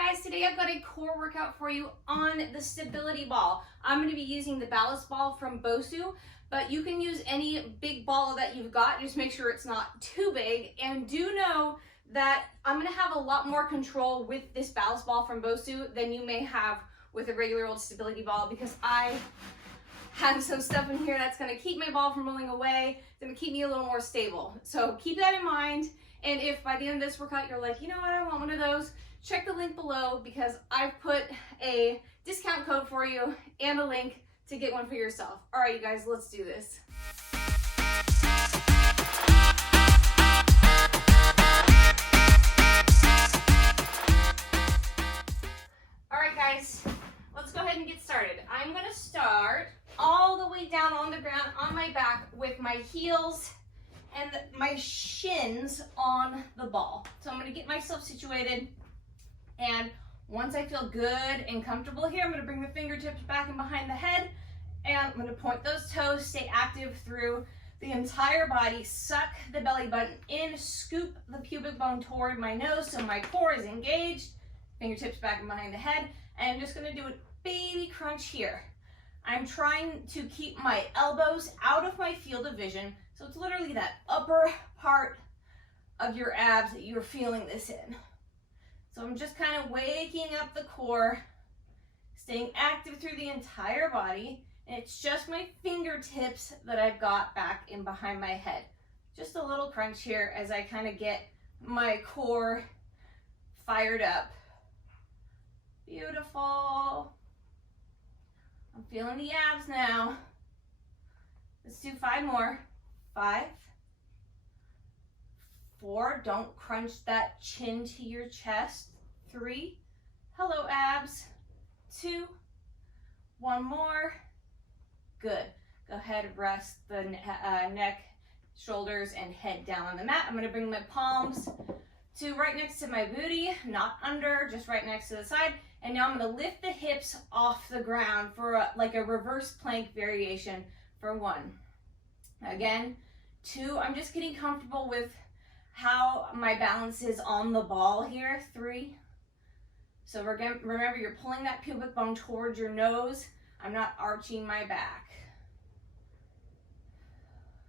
guys, today I've got a core workout for you on the stability ball. I'm going to be using the ballast ball from Bosu, but you can use any big ball that you've got. Just make sure it's not too big, and do know that I'm going to have a lot more control with this ballast ball from Bosu than you may have with a regular old stability ball, because I have some stuff in here that's going to keep my ball from rolling away. It's going to keep me a little more stable. So keep that in mind. And if by the end of this workout you're like, you know what, I want one of those, check the link below, because I've put a discount code for you and a link to get one for yourself. All right, you guys, let's do this. All right, guys, let's go ahead and get started. I'm going to start all the way down on the ground on my back with my heels and my shins on the ball. So I'm going to get myself situated, and once I feel good and comfortable here, I'm going to bring the fingertips back and behind the head, and I'm going to point those toes, stay active through the entire body, suck the belly button in, scoop the pubic bone toward my nose so my core is engaged, fingertips back and behind the head, and I'm just going to do a baby crunch here. I'm trying to keep my elbows out of my field of vision, so it's literally that upper part of your abs that you're feeling this in. So I'm just kind of waking up the core, staying active through the entire body, and it's just my fingertips that I've got back in behind my head. Just a little crunch here as I kind of get my core fired up. Beautiful. I'm feeling the abs now. Let's do 5 more. 5, 4, don't crunch that chin to your chest. 3, hello abs. 2, 1 more. Good. Go ahead and rest the neck, shoulders, and head down on the mat. I'm going to bring my palms to right next to my booty, not under, just right next to the side. And now I'm going to lift the hips off the ground for like a reverse plank variation for 1. Again, 2, I'm just getting comfortable with how my balance is on the ball here. 3, so remember you're pulling that pubic bone towards your nose. I'm not arching my back.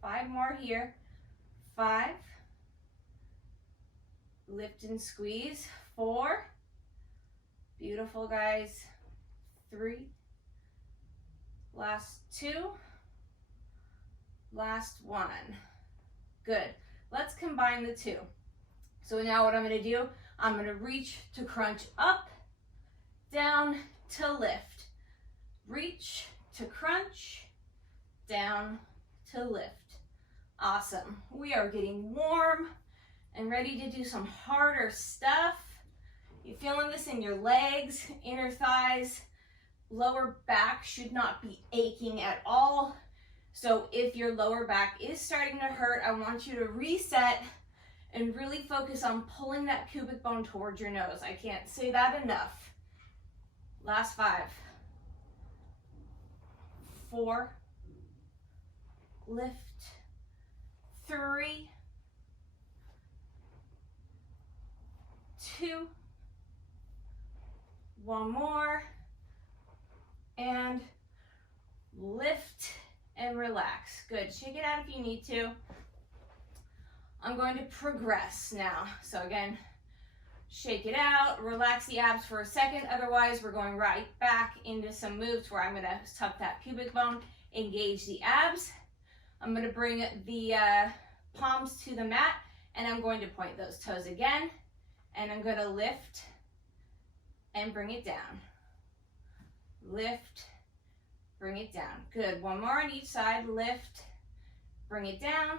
5 more here. 5, lift and squeeze. 4, beautiful guys. 3, last 2. Last 1. Good. Let's combine the 2. So now what I'm going to do, I'm going to reach to crunch up, down to lift. Reach to crunch, down to lift. Awesome. We are getting warm and ready to do some harder stuff. You feeling this in your legs, inner thighs, lower back should not be aching at all. So if your lower back is starting to hurt, I want you to reset and really focus on pulling that pubic bone towards your nose. I can't say that enough. Last 5. 4. Lift. 3. 2. 1 more. And lift. And relax. Good. Shake it out if you need to. I'm going to progress now. So again, shake it out, relax the abs for a second. Otherwise, we're going right back into some moves where I'm going to tuck that pubic bone, engage the abs. I'm going to bring the palms to the mat, and I'm going to point those toes again. And I'm going to lift and bring it down. Lift. Bring it down. Good. 1 more on each side. Lift. Bring it down.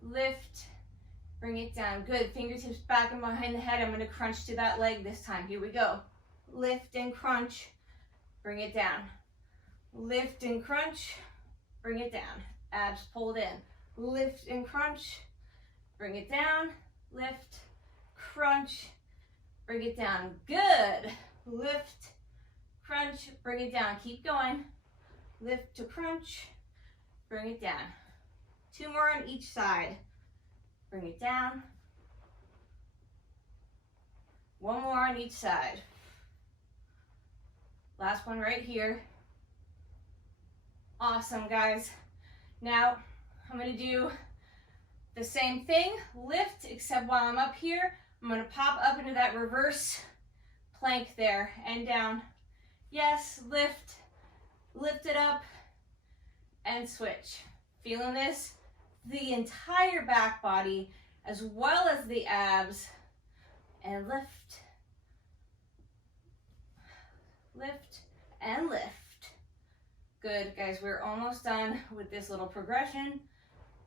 Lift. Bring it down. Good. Fingertips back and behind the head. I'm going to crunch to that leg this time. Here we go. Lift and crunch. Bring it down. Lift and crunch. Bring it down. Abs pulled in. Lift and crunch. Bring it down. Lift. Crunch. Bring it down. Good. Lift. Crunch, bring it down. Keep going. Lift to crunch, bring it down. 2 more on each side. Bring it down. One more on each side. Last one right here. Awesome, guys. Now, I'm gonna do the same thing, lift, except while I'm up here, I'm gonna pop up into that reverse plank there and down. Yes, lift it up, and switch. Feeling this? The entire back body, as well as the abs, and lift, lift, and lift. Good, guys, we're almost done with this little progression.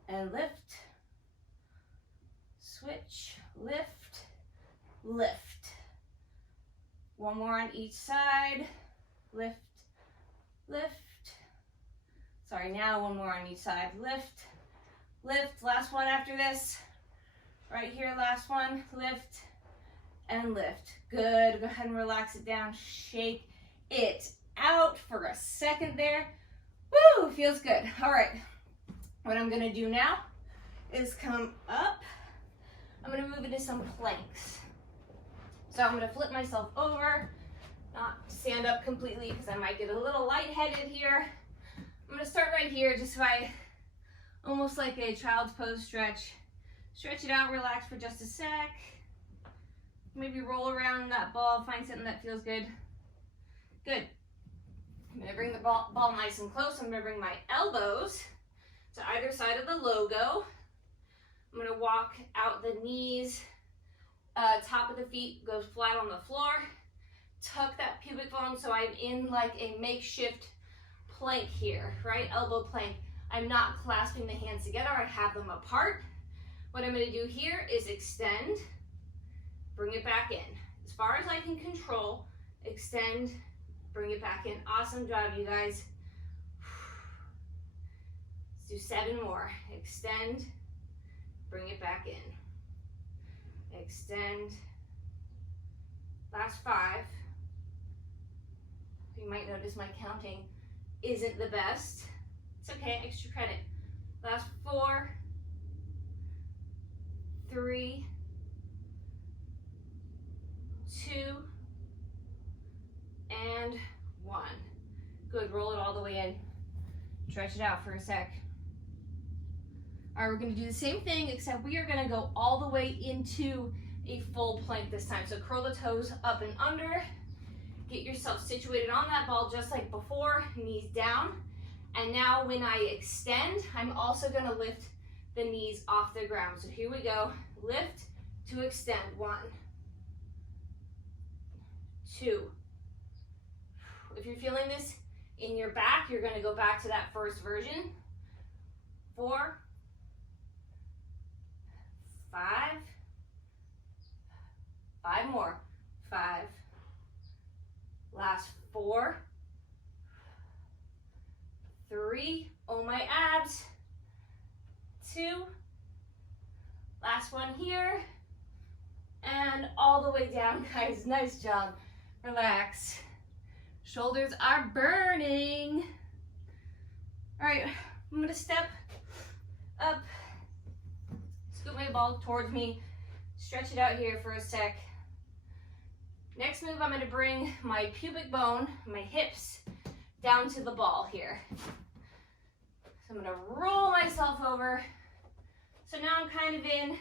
And lift, switch, lift, lift. One more on each side. Lift, lift. Sorry, now one more on each side. Lift, lift. Last one after this. Right here, last one. Lift and lift. Good. Go ahead and relax it down. Shake it out for a second there. Woo, feels good. All right. What I'm gonna do now is come up. I'm gonna move into some planks. So I'm gonna flip myself over, not stand up completely because I might get a little lightheaded here. I'm gonna start right here, just by almost like a child's pose stretch. Stretch it out, relax for just a sec. Maybe roll around that ball, find something that feels good. Good. I'm gonna bring the ball nice and close. I'm gonna bring my elbows to either side of the logo. I'm gonna walk out the knees, top of the feet goes flat on the floor. Tuck that pubic bone so I'm in like a makeshift plank here, right? Elbow plank. I'm not clasping the hands together, I have them apart. What I'm gonna do here is extend, bring it back in. As far as I can control, extend, bring it back in. Awesome job, you guys. Let's do 7 more. Extend, bring it back in. Extend. Last 5. You might notice my counting isn't the best. It's okay, extra credit. Last 4, 3, 2, and 1. Good, roll it all the way in. Stretch it out for a sec. All right, we're gonna do the same thing, except we are gonna go all the way into a full plank this time. So curl the toes up and under. Get yourself situated on that ball just like before, knees down. And now when I extend, I'm also gonna lift the knees off the ground. So here we go, lift to extend. 1, 2. If you're feeling this in your back, you're gonna go back to that first version. 4, 5, 5 more. 5. Last 4, 3. Oh, my abs. 2. Last one here. And all the way down, guys. Nice job. Relax. Shoulders are burning. All right, I'm gonna step up, scoop my ball towards me, stretch it out here for a sec. Next move, I'm gonna bring my pubic bone, my hips, down to the ball here. So I'm gonna roll myself over. So now I'm kind of in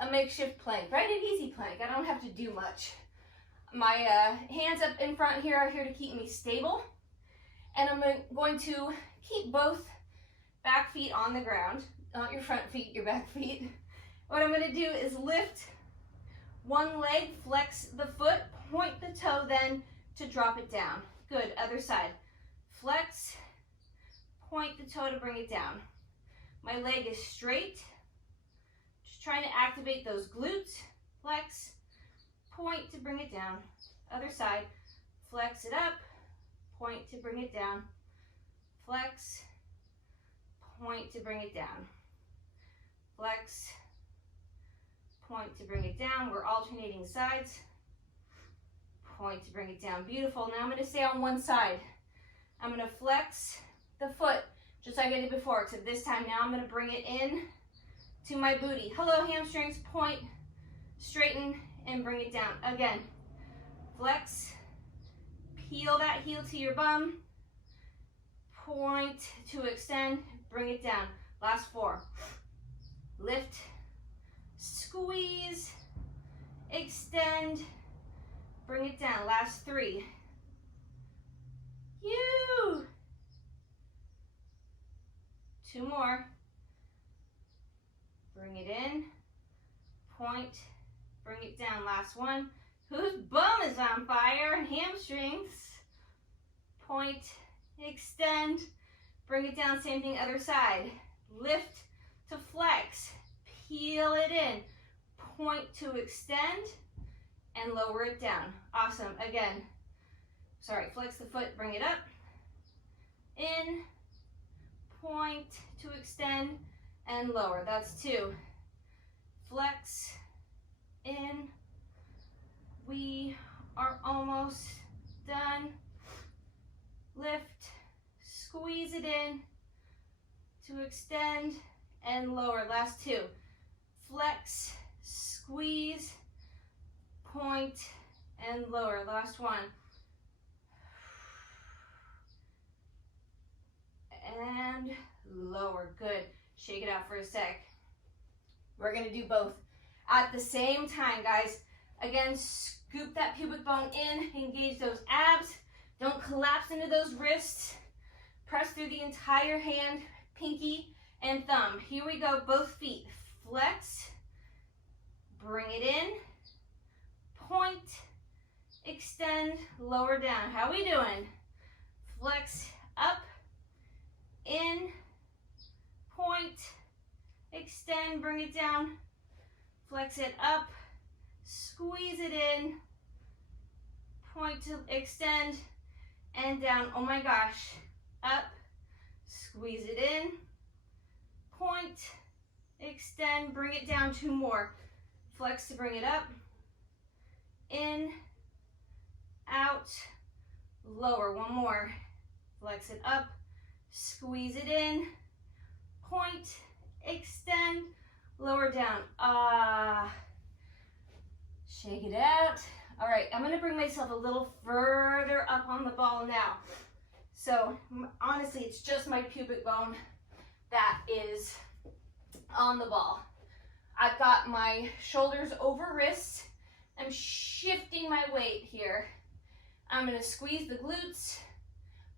a makeshift plank, right? An easy plank, I don't have to do much. My hands up in front here are here to keep me stable. And I'm going to keep both back feet on the ground, not your front feet, your back feet. What I'm gonna do is lift one leg, flex the foot, point the toe then to drop it down. Good, other side. Flex, point the toe to bring it down. My leg is straight. Just trying to activate those glutes. Flex, point to bring it down. Other side, flex it up, point to bring it down. Flex, point to bring it down. Flex, point to bring it down. We're alternating sides. Point to bring it down. Beautiful. Now I'm going to stay on one side. I'm going to flex the foot just like I did before, except this time now I'm going to bring it in to my booty. Hello, hamstrings. Point, straighten, and bring it down. Again, flex, peel that heel to your bum, point to extend, bring it down. Last 4. Lift, squeeze, extend, bring it down. Last 3. You. 2 more. Bring it in, point, bring it down. Last 1. Whose bum is on fire? Hamstrings. Point, extend, bring it down. Same thing, other side. Lift to flex, peel it in, point to extend, and lower it down. Awesome. Again, sorry, flex the foot, bring it up, in, point to extend, and lower. That's 2. Flex, in. We are almost done. Lift, squeeze it in to extend and lower. Last 2. Flex, squeeze, point, and lower. Last 1. And lower. Good. Shake it out for a sec. We're going to do both at the same time, guys. Again, scoop that pubic bone in, engage those abs. Don't collapse into those wrists. Press through the entire hand, pinky and thumb. Here we go, both feet. Flex, bring it in, point, extend, lower down. How we doing? Flex up, in, point, extend, bring it down, flex it up, squeeze it in, point to extend, and down. Oh my gosh. Up, squeeze it in, point, extend, bring it down. 2 more. Flex to bring it up, in, out, lower. 1 more. Flex it up, squeeze it in, point, extend, lower down. Shake it out. All right, I'm gonna bring myself a little further up on the ball now. So honestly, it's just my pubic bone that is on the ball. I've got my shoulders over wrists. I'm shifting my weight here. I'm gonna squeeze the glutes,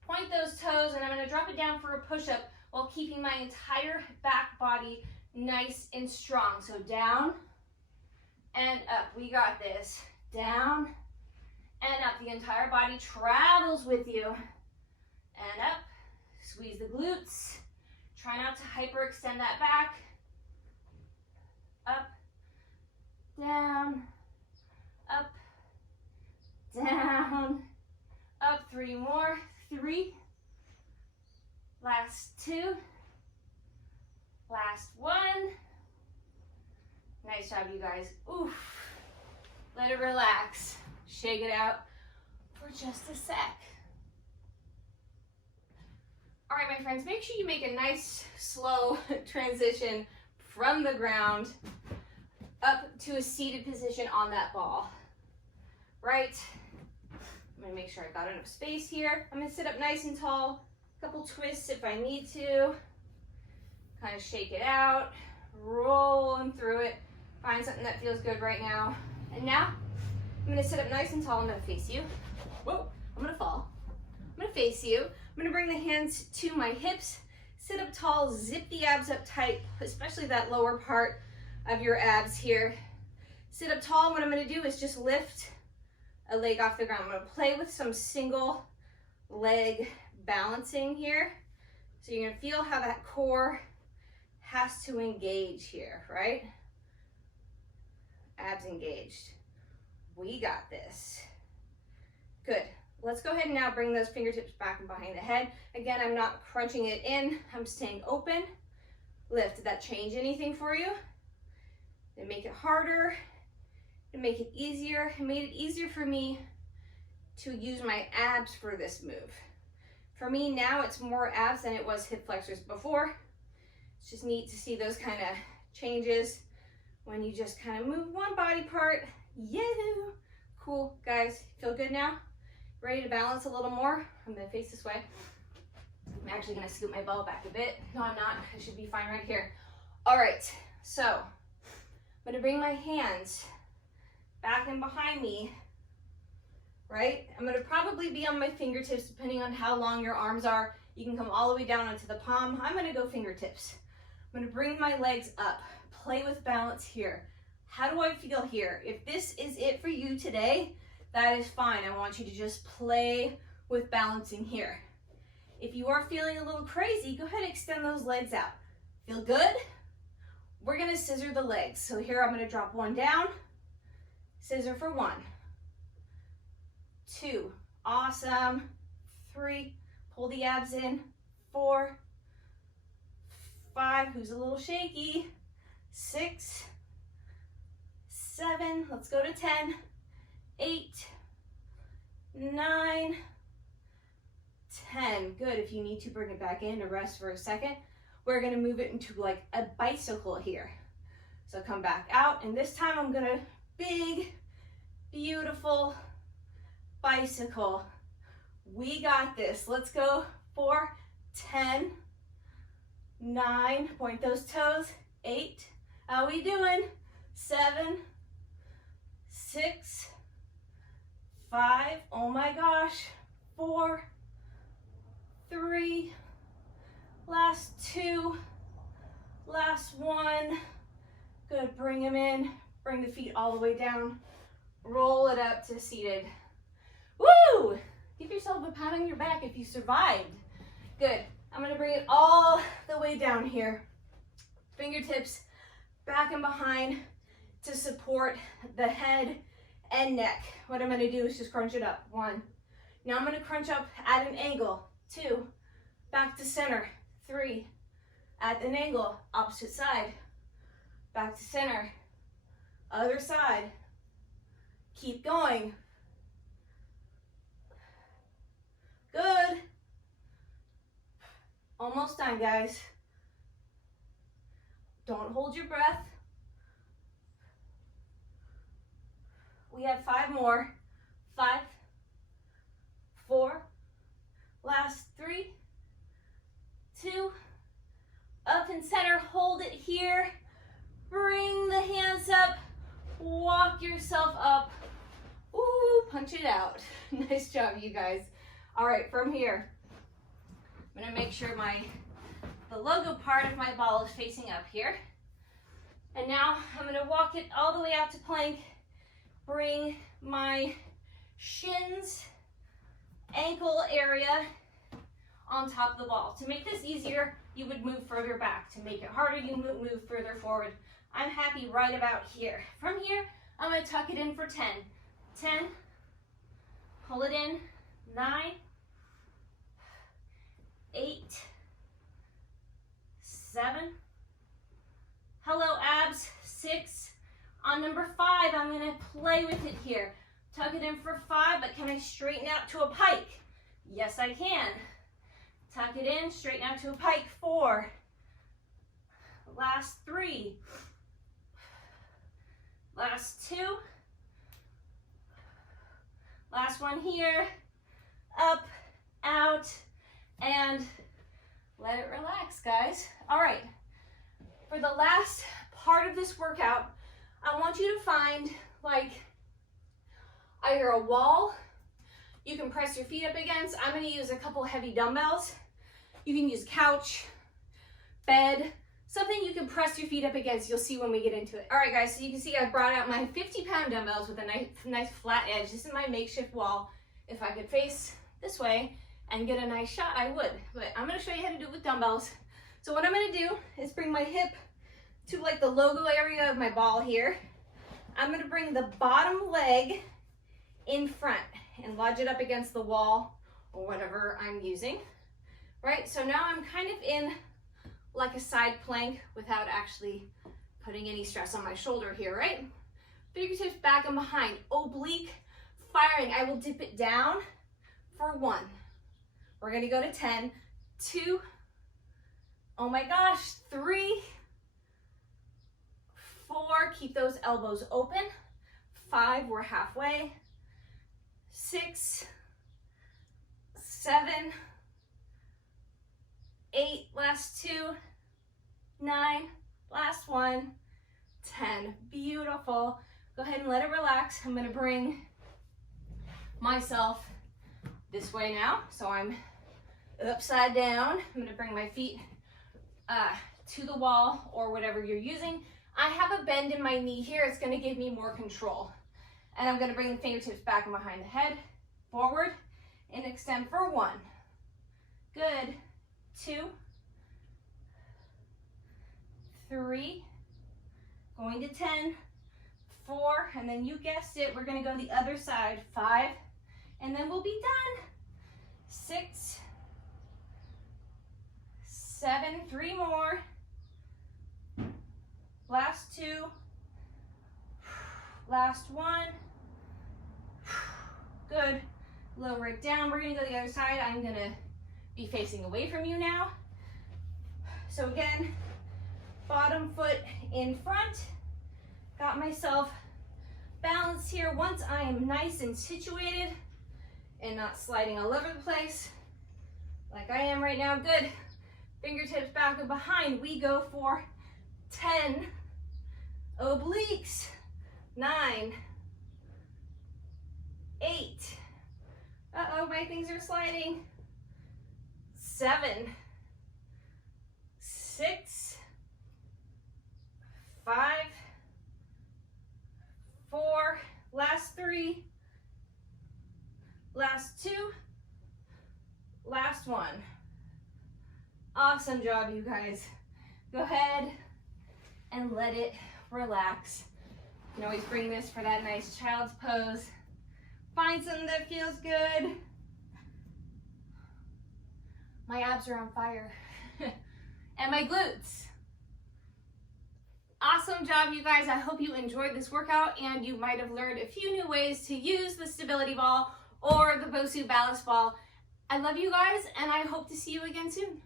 point those toes, and I'm gonna drop it down for a push-up while keeping my entire back body nice and strong. So down and up. We got this. Down and up. The entire body travels with you. And up. Squeeze the glutes. Try not to hyperextend that back. Up, down, up, down, up. 3 more. 3. Last 2. Last 1. Nice job, you guys. Oof. Let it relax. Shake it out for just a sec. All right, my friends, make sure you make a nice, slow transition from the ground up to a seated position on that ball. Right? I'm gonna make sure I got enough space here. I'm gonna sit up nice and tall. A couple twists if I need to. Kind of shake it out, rolling through it. Find something that feels good right now. And now, I'm gonna sit up nice and tall. I'm gonna face you. Whoa, I'm gonna fall. I'm gonna face you. I'm gonna bring the hands to my hips. Sit up tall, zip the abs up tight, especially that lower part of your abs here. Sit up tall. What I'm gonna do is just lift a leg off the ground. I'm gonna play with some single leg balancing here. So you're gonna feel how that core has to engage here, right? Abs engaged. We got this. Good. Let's go ahead and now bring those fingertips back and behind the head. Again, I'm not crunching it in. I'm staying open. Lift. Did that change anything for you? Did it make it harder? Did it make it easier? It made it easier for me to use my abs for this move. For me now, it's more abs than it was hip flexors before. It's just neat to see those kind of changes when you just kind of move one body part, Yeah. Cool, guys. Feel good now? Ready to balance a little more? I'm gonna face this way. I'm actually gonna scoot my ball back a bit. No, I'm not. I should be fine right here. All right, so I'm gonna bring my hands back and behind me, right? I'm gonna probably be on my fingertips depending on how long your arms are. You can come all the way down onto the palm. I'm gonna go fingertips. I'm gonna bring my legs up, play with balance here. How do I feel here? If this is it for you today, that is fine. I want you to just play with balancing here. If you are feeling a little crazy, go ahead and extend those legs out. Feel good? We're gonna scissor the legs. So here I'm gonna drop one down, scissor for 1, 2, awesome, 3, pull the abs in, 4, 5, who's a little shaky, 6, 7, let's go to 10, 8, 9, 10. Good. If you need to bring it back in to rest for a second, we're going to move it into like a bicycle here. So come back out, and this time I'm going to big, beautiful bicycle. We got this. Let's go for 10, 9, point those toes, 8, how we doing? 7, 6, 5, oh my gosh, 4, 3, last 2, last 1, good, bring them in, bring the feet all the way down, roll it up to seated. Woo! Give yourself a pat on your back if you survived. Good, I'm gonna bring it all the way down here. Fingertips back and behind to support the head and neck. What I'm gonna do is just crunch it up, 1. Now I'm gonna crunch up at an angle, 2, back to center, 3, at an angle, opposite side, back to center, other side, keep going. Good. Almost done, guys. Don't hold your breath. We have 5 more. 5, 4, last 3, 2, up and center, hold it here. Bring the hands up, walk yourself up. Ooh, punch it out. Nice job, you guys. All right, from here, I'm gonna make sure the logo part of my ball is facing up here. And now I'm gonna walk it all the way out to plank. Bring my shins, ankle area on top of the ball. To make this easier, you would move further back. To make it harder, you move further forward. I'm happy right about here. From here, I'm gonna tuck it in for 10. 10, pull it in, 9, 8, 7, hello abs, 6, on number 5, I'm gonna play with it here. Tuck it in for 5, but can I straighten out to a pike? Yes, I can. Tuck it in, straighten out to a pike, 4, last 3, last 2, last one here, up, out, and let it relax, guys. All right, for the last part of this workout, I want you to find like either a wall you can press your feet up against. I'm gonna use a couple heavy dumbbells. You can use couch, bed, something you can press your feet up against. You'll see when we get into it. All right, guys, so you can see I brought out my 50-pound dumbbells with a nice flat edge. This is my makeshift wall. If I could face this way and get a nice shot, I would. But I'm gonna show you how to do it with dumbbells. So what I'm gonna do is bring my hip to like the logo area of my ball here. I'm gonna bring the bottom leg in front and lodge it up against the wall or whatever I'm using, right? So now I'm kind of in like a side plank without actually putting any stress on my shoulder here, right? Fingertips back and behind, oblique firing. I will dip it down for 1. We're gonna go to 10, 2, oh my gosh, 3, 4, keep those elbows open, 5, we're halfway. 6, 7, 8, last 2, 9, last 1, 10. Beautiful. Go ahead and let it relax. I'm gonna bring myself this way now. So I'm upside down. I'm gonna bring my feet to the wall or whatever you're using. I have a bend in my knee here. It's gonna give me more control. And I'm gonna bring the fingertips back and behind the head, forward, and extend for 1. Good. 2, 3, going to 10, 4, and then you guessed it, we're gonna go the other side, 5, and then we'll be done. 6, 7, 3 more. Last 2, last 1. Good. Lower it down. We're gonna go the other side. I'm gonna be facing away from you now. So again, bottom foot in front. Got myself balanced here. Once I am nice and situated and not sliding all over the place like I am right now. Good. Fingertips back and behind. We go for 10 obliques. 9, 8. Uh-oh, my things are sliding. 7, 6, 5, 4, last 3, last 2, last 1. Awesome job, you guys. Go ahead and let it relax. You can always bring this for that nice child's pose. Find something that feels good. My abs are on fire. And my glutes. Awesome job, you guys. I hope you enjoyed this workout and you might have learned a few new ways to use the stability ball or the BOSU ballast ball. I love you guys and I hope to see you again soon.